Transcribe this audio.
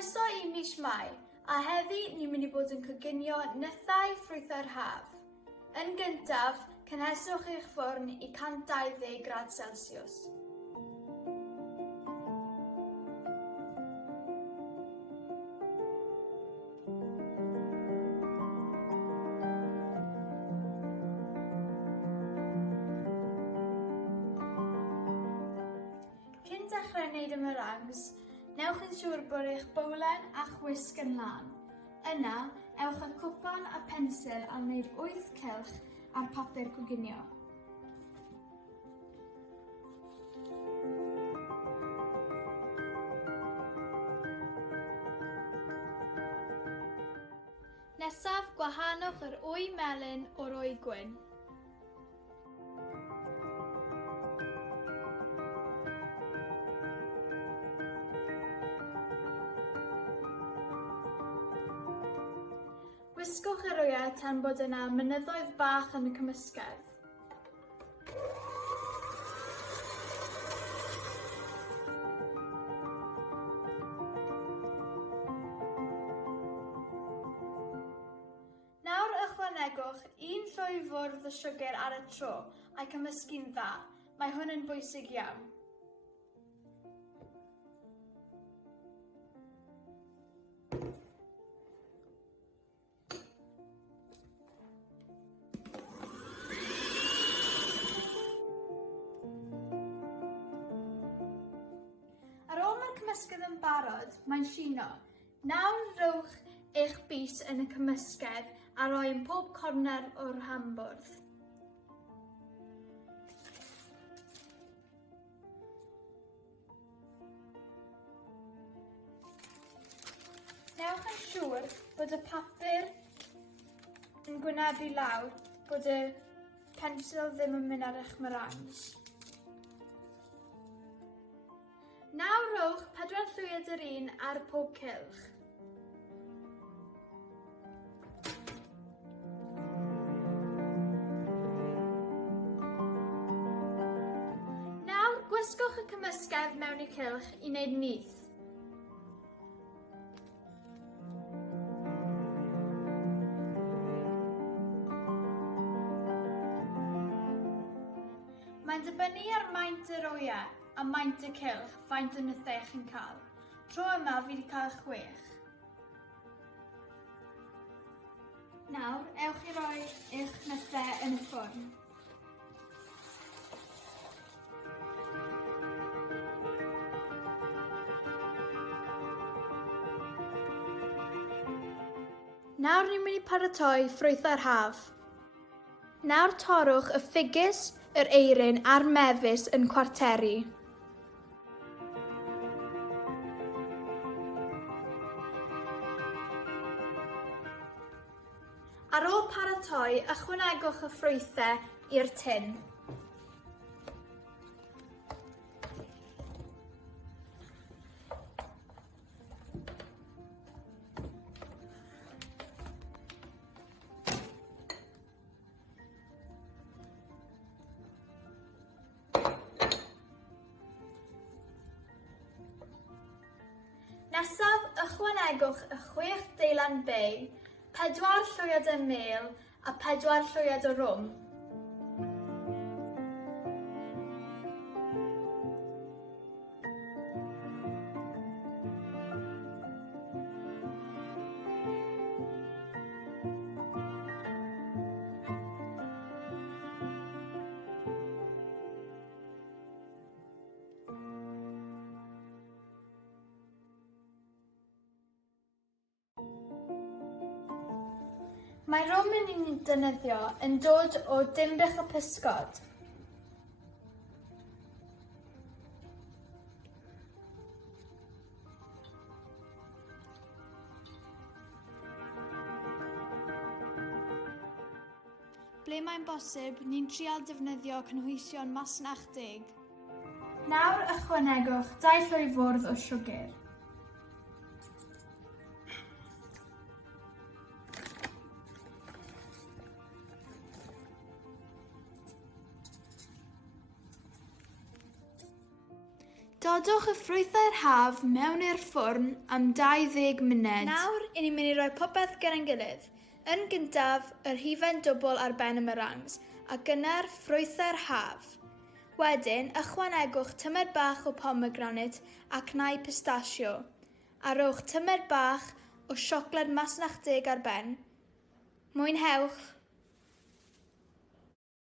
Croeso I mis Mai, a heddi ni'n mynd I bod yn coginio Nythau Ffrwythau'r haf. Yn gyntaf, cynheswch eich ffwrn I 120 grad Celsius. Cyn dechrau wneud y meringues, newch yn siŵr bod eich bowlen a'ch wisg yn lan. Yna, ewch â cwpan a pensil a wneud 8 cylch ar papur coginio. Nesaf, gwahanwch yr wy melyn o'r wy gwyn. Wisgwch yr wyau tan bod yna mynyddoedd bach yn y cymysgedd. Nawr ychwanegwch 1 llwy fwrdd o siwgr ar y tro a'i cymysgu'n dda. Mae hwn yn bwysig iawn. Cymysgedd yn barod, mae'n shino. Nawr rhowch eich bys yn y cymysgedd a roi yn pob corner o'r hambwrdd. Newch yn siŵr bod y papur yn gwynebu lawr, bod y pensil ddim yn mynd ar eich meringues. Nawr rhowch 4 llwyd yr un ar pob cylch. Nawr gwisgwch y cymysgedd mewn I cylch I wneud nyth. Mae'n dibynnu ar maint yr wyau a maint y cylch faint o nythau chi'n cael. Tro yma fi wedi cael 6. Nawr, ewch I roi eich nythau yn y ffwrn. Nawr ni'n mynd I paratoi ffrwythau'r haf. Nawr torrwch y ffigys, yr eirin a'r mefus yn cwarteri. Ar ôl paratoi, ychwanegwch y ffrwythau i'r tin. Nesaf, ychwanegwch y 6 deilan bay, 4 llwyd o mel a 4 llwyd o rwm. Mae rwm ni'n defnyddio yn dod o dimbych o pysgod. Ble mae'n bosib, ni'n trial defnyddio cynhwysion Masnach 10. Nawr ychwanegwch 2 llwy fwrdd o siwgr. Nodwch y ffrwythau'r haf mewn i'r ffwrn am 20 munud. Nawr, i ni'n mynd i roi popeth gyda'n gilydd. Yn gyntaf, yr hufen dwbl ar ben y meringues, a gyda'r ffrwythau'r haf. Wedyn, ychwanegwch tymed bach o pomegranate a cnau pistachio. A rhowch tymed bach o siocled masnach deg ar ben. Mwynhewch!